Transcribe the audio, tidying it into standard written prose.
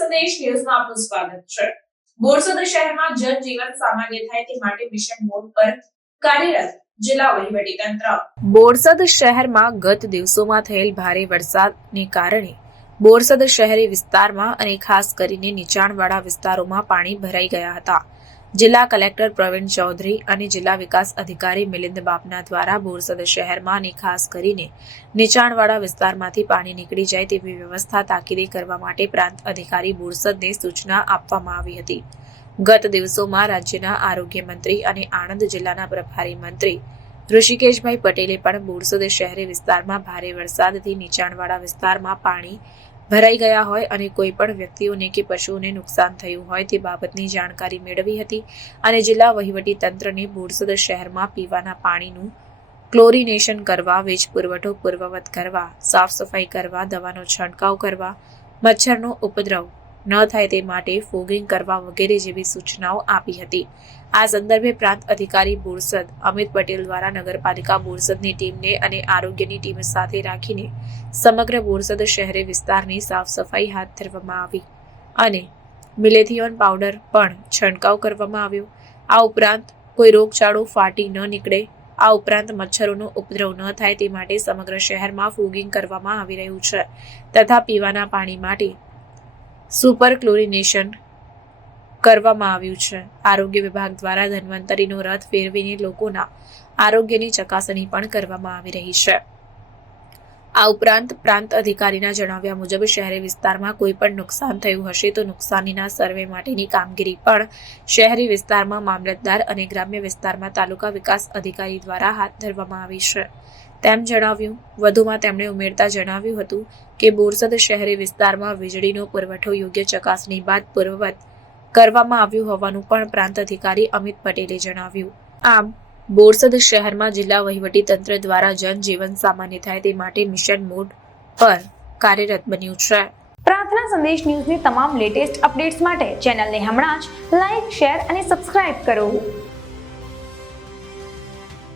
સંદેશ ન્યૂઝમાં આપનું સ્વાગત છે। બોરસદ શહેરમાં જનજીવન સામાન્ય થાય તે માટે મિશન મોડ પર કાર્યરત જિલ્લા વહીવટીતંત્ર। બોરસદ શહેરમાં ગત દિવસોમાં થયેલ ભારે વરસાદને કારણે બોરસદ શહેરી વિસ્તારમાં અને ખાસ કરીને નીચાણવાળા વિસ્તારોમાં પાણી ભરાઈ ગયા હતા। જિલ્લા કલેક્ટર પ્રવીણ ચૌધરી અને જિલ્લા વિકાસ અધિકારી મિલિંદ બાપના દ્વારા બોરસદ શહેરમાં અને ખાસ કરીને નીચાણવાળા વિસ્તારમાંથી પાણી નીકળી જાય તેવી વ્યવસ્થા તાકીદે કરવા માટે પ્રાંત અધિકારી બોરસદને સૂચના આપવામાં આવી હતી। ગત દિવસોમાં રાજ્યના આરોગ્ય મંત્રી અને આણંદ જિલ્લાના પ્રભારી મંત્રી ઋષિકેશભાઈ પટેલે પણ બોરસદ શહેરી વિસ્તારમાં ભારે વરસાદથી નીચાણવાળા વિસ્તારમાં પાણી ભરાઈ ગયા હોય અને કોઈ પણ વ્યક્તિઓને કે પશુઓને નુકસાન થયું હોય તે બાબતની જાણકારી મેળવી હતી અને જિલ્લા વહીવટી તંત્રને બોરસદ શહેરમાં પીવાના પાણીનું ક્લોરિનેશન કરવા, વીજ પુરવઠો પૂર્વવત કરવા, સાફ સફાઈ કરવા, દવાનો છંટકાવ કરવા, મચ્છરનો ઉપદ્રવ ન થાય તે માટે ફોગિંગ કરવા વગેરે જેવી સૂચનાઓ આપી હતી। આ સંદર્ભે પ્રાંત અધિકારી બોરસદ અમિત પટેલ દ્વારા નગરપાલિકા બોરસદની ટીમને અને આરોગ્યની ટીમ સાથે રાખીને સમગ્ર બોરસદ શહેરી વિસ્તારની સાફ સફાઈ હાથ ધરવામાં આવી અને મિલેથિયોન પાવડર પણ છંટકાવ કરવામાં આવ્યો। આ ઉપરાંત કોઈ રોગચાળો ફાટી ન નીકળે, આ ઉપરાંત મચ્છરોનો ઉપદ્રવ ન થાય તે માટે સમગ્ર શહેરમાં ફોગિંગ કરવામાં આવી રહ્યું છે તથા પીવાના પાણી માટે સુપર ક્લોરિનેશન કરવામાં આવ્યું છે। આરોગ્ય વિભાગ દ્વારા ધન્વંતરીનો રથ ફેરવીને લોકોના આરોગ્યની ચકાસણી પણ કરવામાં આવી રહી છે। આ ઉપરાંત પ્રાંત અધિકારીના જણાવ્યા મુજબ શહેરી વિસ્તારમાં કોઈ પણ નુકસાન થયું હશે તો નુકસાનીના સર્વે માટેની કામગીરી પણ શહેરી વિસ્તારમાં મામલતદાર અને ગ્રામ્ય વિસ્તારમાં તાલુકા વિકાસ અધિકારી દ્વારા હાથ ધરવામાં આવી છે તેમ જણાવ્યું। વધુમાં તેમણે ઉમેરતા જણાવ્યું હતું કે બોરસદ શહેરી વિસ્તારમાં વીજળીનો પુરવઠો યોગ્ય ચકાસણી બાદ પૂર્વવત કરવામાં આવ્યું હોવાનું પણ પ્રાંત અધિકારી અમિત પટેલે જણાવ્યું। આમ બોરસદ શહેરમાં જિલ્લા વહીવટી તંત્ર દ્વારા જનજીવન સામાન્ય થાય તે માટે મિશન મોડ પર કાર્યરત બન્યું છે। પ્રાર્થના સંદેશ ન્યૂઝની તમામ લેટેસ્ટ અપડેટ્સ માટે ચેનલને હમણાં જ લાઇક, શેર અને સબસ્ક્રાઇબ કરો।